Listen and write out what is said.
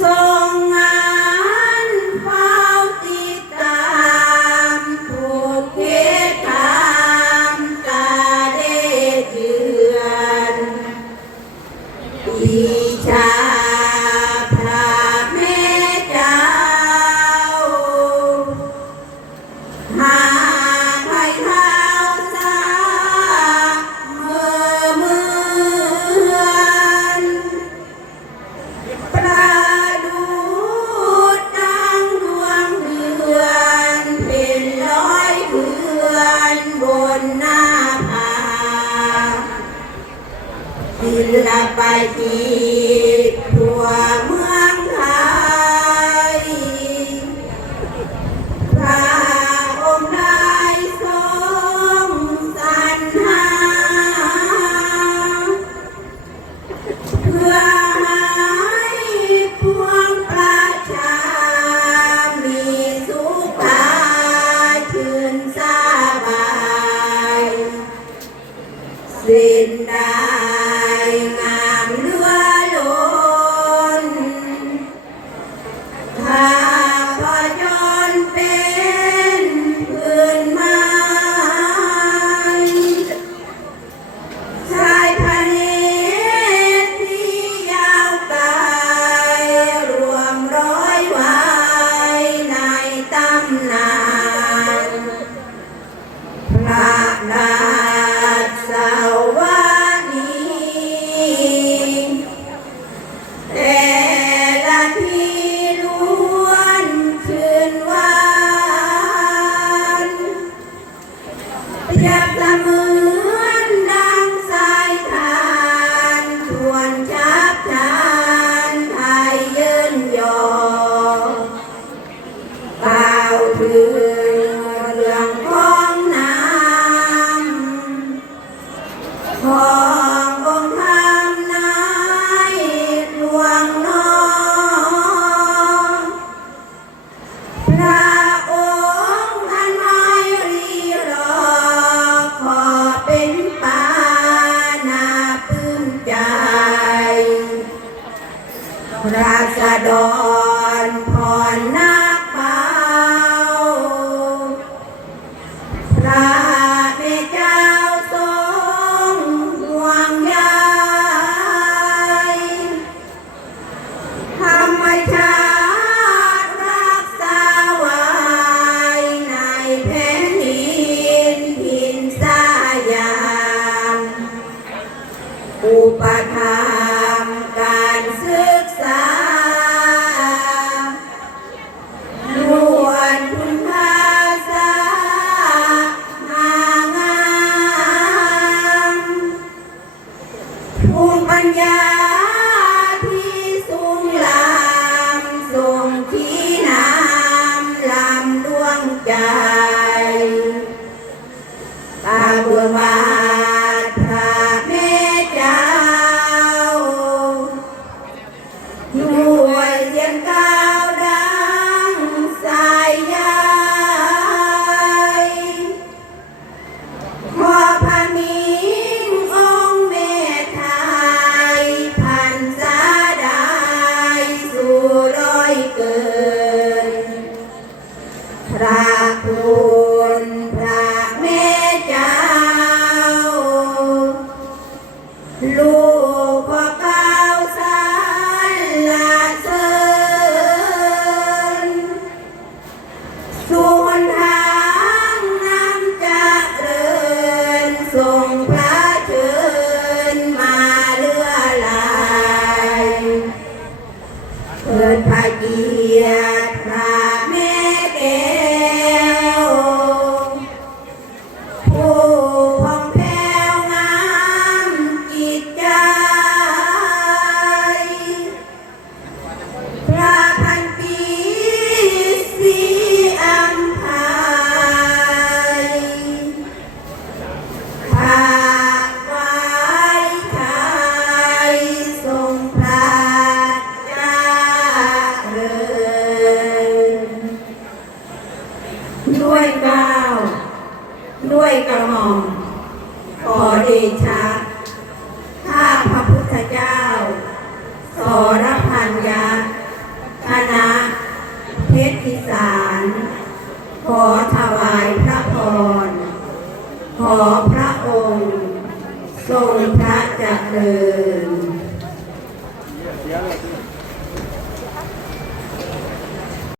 そう。 กระดอนพรนักเบาพระเมเจ้าทรงห่วงใยธรรมชาติรักษาไว้ในแผ่นดินหินสายามอุปทาน Obrigada. Senhor. เจ้าสรพันยาคณะเพชรอิสาน ขอถวายพระพรขอ